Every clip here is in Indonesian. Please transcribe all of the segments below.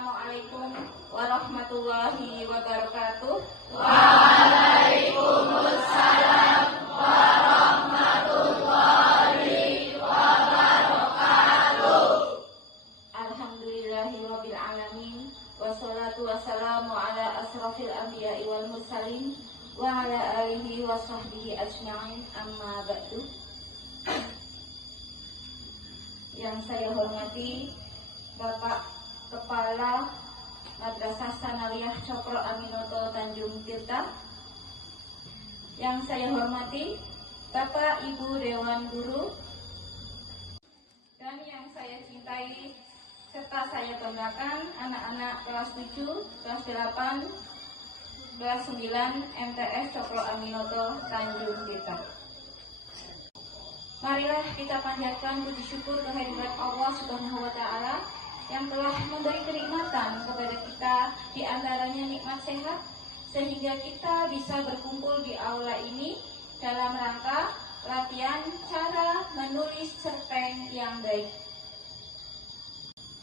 Assalamualaikum warahmatullahi wabarakatuh. Waalaikumsalam warahmatullahi wabarakatuh. Alhamdulillahirabbil alamin. Wassalatu wassalamu ala asrafil anbiya'i wal mursalin wa ala alihi wa sahbihi ajma'in, amma ba'du. Yang saya hormati Bapak Kepala Madrasah Sanawiyah Cokro Aminoto Tanjung Tirta. Yang saya hormati Bapak Ibu Dewan Guru, dan yang saya cintai serta saya banggakan anak-anak kelas 7, kelas 8, kelas 9 MTS Cokro Aminoto Tanjung Tirta. Marilah kita panjatkan puji syukur kehadirat Allah Subhanahu wa Ta'ala yang telah memberi kenikmatan kepada kita, di antaranya nikmat sehat, sehingga kita bisa berkumpul di aula ini dalam rangka latihan cara menulis cerpen yang baik.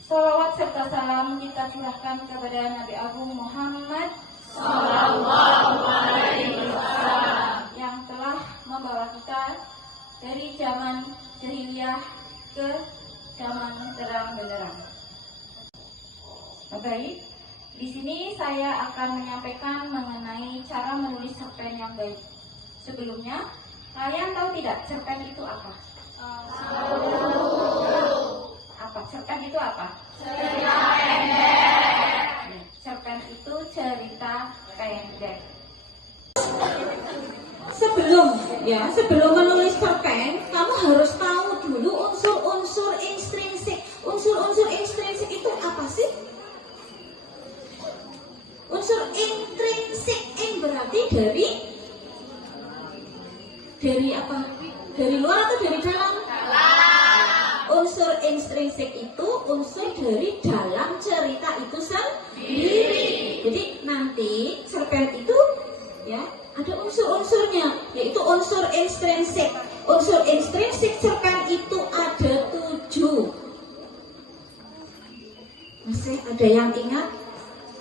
Salawat serta salam kita curahkan kepada Nabi Agung Muhammad Sallallahu alaihi wasallam yang telah membawa kita dari zaman jahiliyah ke zaman terang benderang. Baik, di sini saya akan menyampaikan mengenai cara menulis cerpen yang baik. Sebelumnya, kalian tahu tidak cerpen itu apa? Apa? Cerpen itu apa? cerita pendek. Cerpen itu cerita pendek. Sebelum menulis cerpen, kamu harus tahu dulu unsur-unsur intrinsik. Unsur-unsur intrinsik itu apa sih? Unsur intrinsik berarti dari apa? Dari luar atau dari dalam? Unsur intrinsik itu unsur dari dalam cerita itu sendiri. Jadi nanti cerpen itu ya ada unsur-unsurnya, yaitu unsur intrinsik. Unsur intrinsik cerpen itu ada 7. Masih ada yang ingat?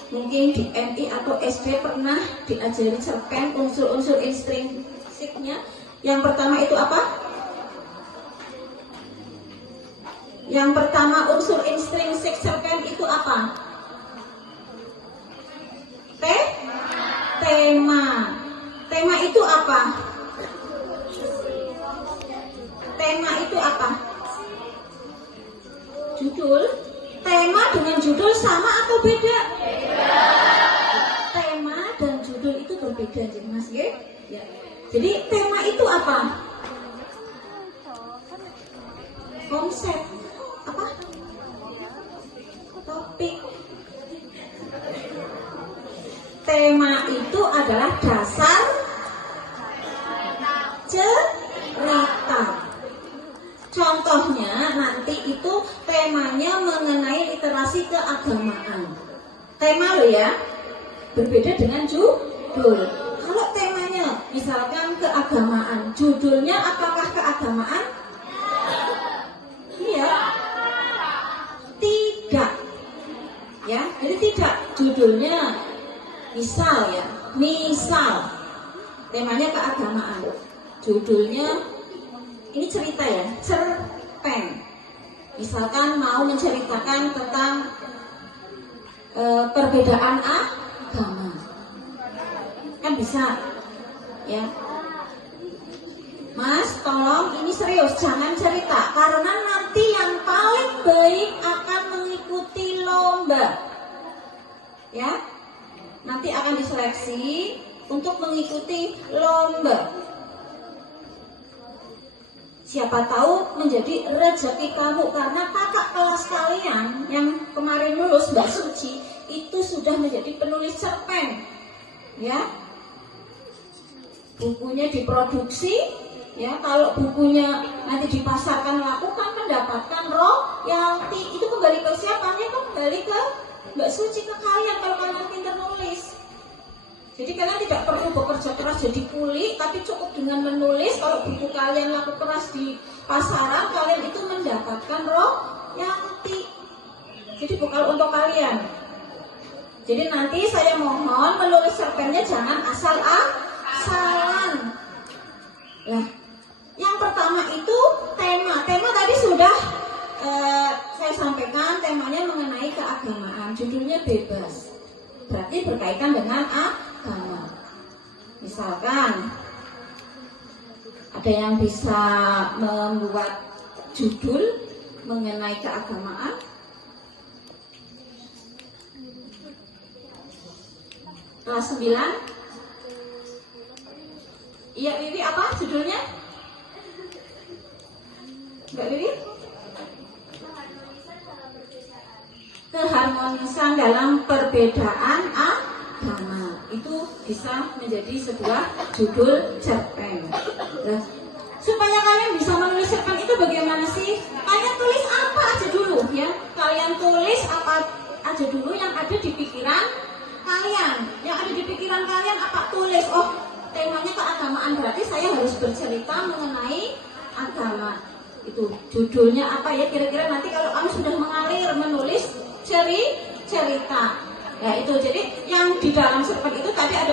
Mungkin di MI atau SD pernah diajari cerpen unsur-unsur intrinsiknya. Yang pertama itu apa? Yang pertama unsur intrinsik cerpen itu apa? Tema. Tema itu apa? Tema itu apa? Judul. Tema dengan judul sama atau beda? Tema dan judul itu berbeda, jadi Mas ya. Jadi tema itu apa? Konsep. Apa? Topik. Tema itu adalah dasar cerita. Contohnya nanti itu temanya mengenai literasi keagamaan. Tema lo ya, berbeda dengan judul. Kalau temanya misalkan keagamaan, judulnya apakah keagamaan? Iya. Tidak. Ya, jadi tidak. Judulnya misal temanya keagamaan. Judulnya ini cerita ya, cerpen. Misalkan mau menceritakan tentang perbedaan agama, kan bisa, ya. Mas, tolong ini serius, jangan cerita, karena nanti yang paling baik akan mengikuti lomba, ya. Nanti akan diseleksi untuk mengikuti lomba. Siapa tahu menjadi rezeki kamu, karena kakak kelas kalian yang kemarin lulus, Mbak Suci, itu sudah menjadi penulis cerpen, ya. Bukunya diproduksi, ya. Kalau bukunya nanti dipasarkan laku kan mendapatkan royalti. Itu kembali ke siapa? Kembali ke Mbak Suci, ke kalian kalau kalian pintar nulis. Jadi kalian tidak perlu bekerja keras jadi kuli, tapi cukup dengan menulis. Kalau buku kalian laku keras di pasaran, kalian itu mendapatkan royalti. Jadi bukan untuk kalian, Jadi nanti saya mohon menulis cerpennya jangan asal-asalan. Nah, yang pertama itu tema. Tema tadi sudah saya sampaikan, temanya mengenai keagamaan. Judulnya bebas. Berarti berkaitan dengan agama. Misalkan ada yang bisa membuat judul mengenai keagamaan. Kelas 9. Iya, Wiwi, apa judulnya? Mbak Wiwi? Keharmonisan dalam perbedaan agama. Itu bisa menjadi sebuah judul cerpen. Nah, supaya kalian bisa menulis cerpen itu bagaimana sih? Kalian tulis apa aja dulu ya? Kalian tulis apa aja dulu yang ada di pikiran kalian. Yang ada di pikiran kalian apa tulis? Oh, temanya keagamaan, berarti saya harus bercerita mengenai agama. Itu judulnya apa ya? Kira-kira nanti kalau kamu sudah mengalir menulis cerita. Ya itu, jadi yang di dalam cerpen itu tadi ada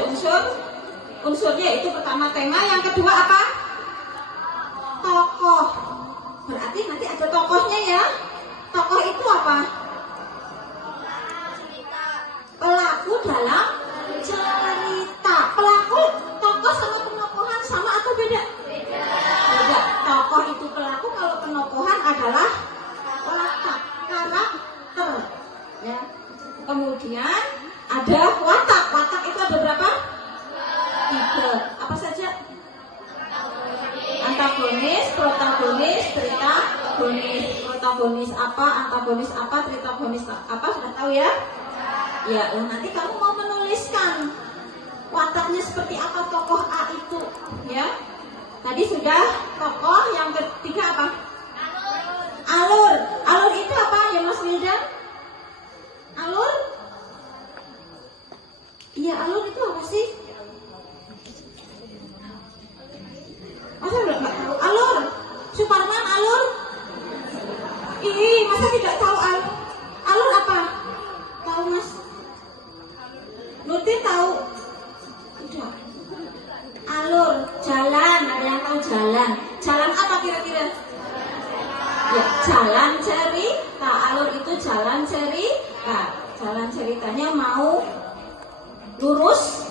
unsurnya itu pertama tema, yang kedua apa? Tokoh. Berarti nanti ada tokohnya ya. Tokoh itu apa? Pelaku dalam cerita. Pelaku, tokoh sama penokohan sama atau beda? Beda. Tokoh itu pelaku, kalau penokohan adalah karakter. Ya. Kemudian ada watak. Watak itu ada berapa? 3. Apa saja? Antagonis, protagonis, tritagonis. Protagonis apa, antagonis apa, tritagonis apa, sudah tahu ya? Ya, nanti kamu mau menuliskan wataknya seperti apa tokoh A itu, ya. Tadi sudah tokoh, yang ketiga apa? Alur. Alur itu apa ya Mas Wildan? Alur? Iya, alur itu apa sih? Masa udah nggak tahu alur? Suparman alur? Ih, masa tidak tahu alur? Alur apa? Tahu Mas? Nurtin tahu? Udah. Alur, jalan, ada yang tahu jalan? Jalan apa kira-kira? Ya, jalan cerita. Alur itu jalan cerita. Jalan ceritanya mau lurus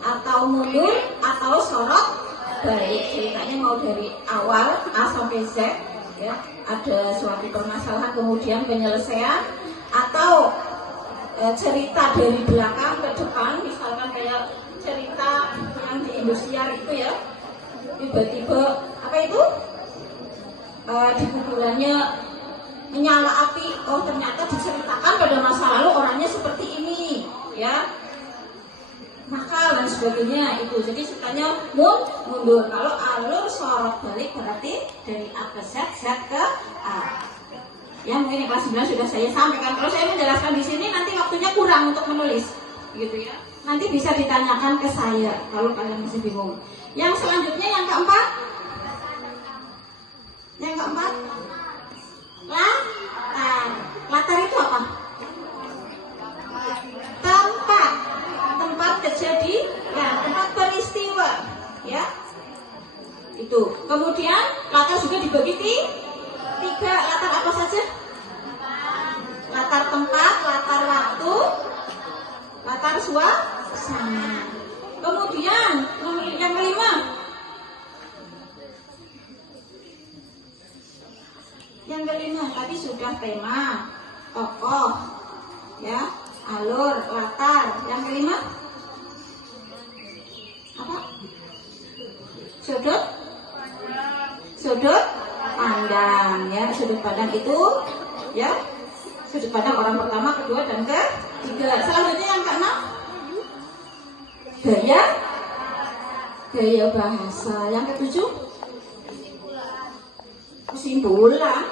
atau mundur atau sorot balik. Ceritanya mau dari awal A sampai Z, ya, ada suatu permasalahan kemudian penyelesaian, atau cerita dari belakang ke depan, misalkan kayak cerita yang di Indosiar itu ya, tiba-tiba apa itu di kuburannya menyala api, oh ternyata diceritakan pada masa lalu orangnya seperti ini, ya, nakal dan sebagainya itu. Jadi ceritanya mundur. Kalau alur sorot balik berarti dari A ke Z, Z ke A. Ya, mungkin kelas 9 sudah saya sampaikan. Kalau saya menjelaskan di sini nanti waktunya kurang untuk menulis, gitu ya. Nanti bisa ditanyakan ke saya kalau kalian masih bingung. Yang selanjutnya yang keempat. Yang keempat, latar. Latar itu apa? Tempat kejadian, tempat peristiwa, ya. Itu. Kemudian latar juga dibagi 3. Latar apa saja? Latar tempat, latar waktu, latar suasana. Kemudian yang kelima. Yang kelima tadi sudah tema, tokoh, ya, alur, latar. Yang kelima apa? Sudut pandang, ya. Sudut pandang itu, ya, sudut pandang orang pertama, kedua, dan ketiga. Selanjutnya yang keenam, gaya bahasa. Yang ketujuh, kesimpulan.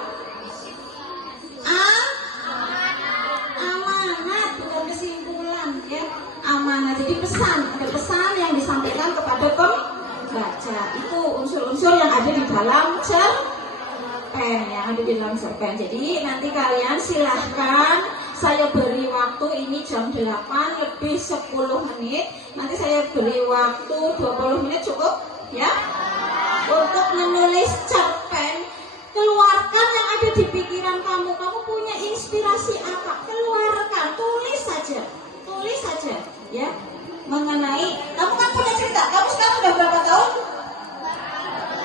Amanat, bukan kesimpulan, ya. Amanat, jadi pesan, ada pesan yang disampaikan kepada pembaca. Itu unsur-unsur yang ada di dalam cerpen, yang ada di dalam cerpen. Jadi nanti kalian silahkan saya beri waktu ini jam 8 lebih 10 menit. Nanti saya beri waktu 20 menit cukup ya? Untuk menulis cerpen. Keluarkan yang ada di pikiran kamu. Kamu punya inspirasi apa? Keluarkan, tulis saja ya. Mengenai, kamu kan punya cerita. Kamu sekarang udah berapa tahun?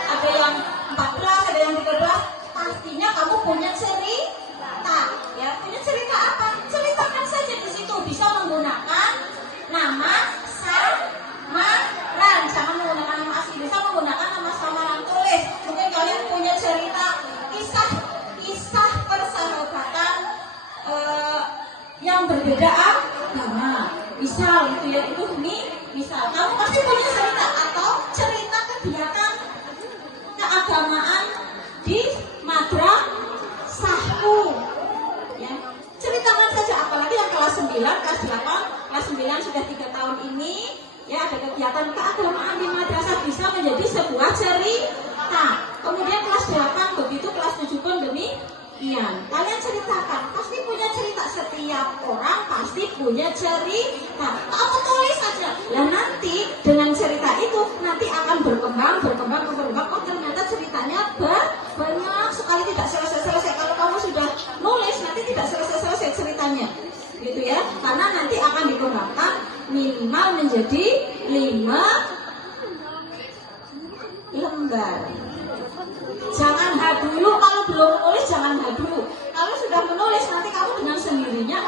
Ada yang 14, ada yang 13. Pastinya kamu punya cerita. Ya, punya cerita apa? Ceritakan saja di situ. Bisa menggunakan nama samaran. Jangan menggunakan nama asli. Bisa menggunakan nama samaran. Tulis. Mungkin kalian punya cerita kisah persahabatan yang berbeda agama. Misal itu ya, itu nih. Misal kamu pasti punya cerita atau cerita kegiatan keagamaan di madrasahku. Ya, ceritakan saja, apalagi yang kelas 9, kelas 8, kelas 9 sudah 3 tahun ini, ya ada kegiatan keagamaan di madrasah, bisa menjadi sebuah cerita. Kemudian kelas 8 begitu, kelas 7 pun demikian. Kalian ceritakan, pasti punya cerita, setiap orang pasti punya cerita. Kamu tulis saja. Dan nanti dengan cerita itu nanti akan berkembang. Oh ternyata ceritanya banyak sekali, tidak selesai. Kalau kamu sudah nulis nanti tidak selesai ceritanya, gitu ya. Karena nanti akan dikembangkan minimal menjadi 5 lembar. Jangan dulu, kalau belum menulis jangan dulu. Kalau sudah menulis nanti kamu dengan sendirinya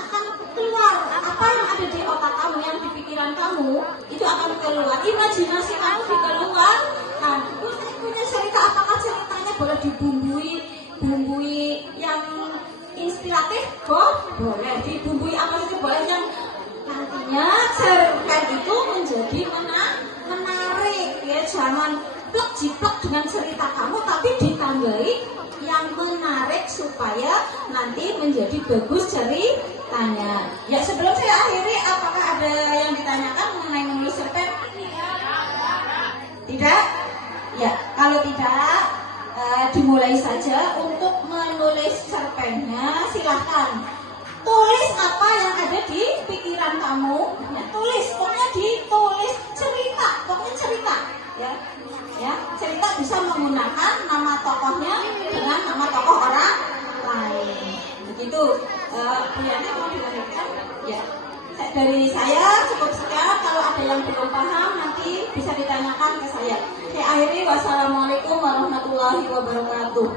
akan keluar apa yang ada di otak kamu, yang di pikiran kamu itu akan keluar. Imajinasi kamu dikeluarkan. Punya cerita, apakah ceritanya boleh dibumbui yang inspiratif? Boleh dibumbui apa saja boleh, yang nantinya cerpen itu menjadi menarik ya. Jangan plek-jiplek dengan cerita kamu, tapi ditambahi yang menarik supaya nanti menjadi bagus ceritanya. Ya, sebelum saya akhiri, apakah ada yang ditanyakan mengenai menulis cerpen? Tidak? Ya, kalau tidak, dimulai saja untuk menulis cerpennya. Silahkan tulis apa yang ada di pikiran kamu. Ya, tulis, pokoknya ditulis pokoknya cerita. Ya, cerita bisa menggunakan nama tokohnya dengan nama tokoh orang lain. Begitu. Kuliahnya mau dilanjutkan? Ya. Dari saya cukup sekian. Kalau ada yang belum paham nanti bisa ditanyakan ke saya. Saya akhiri, wassalamualaikum warahmatullahi wabarakatuh.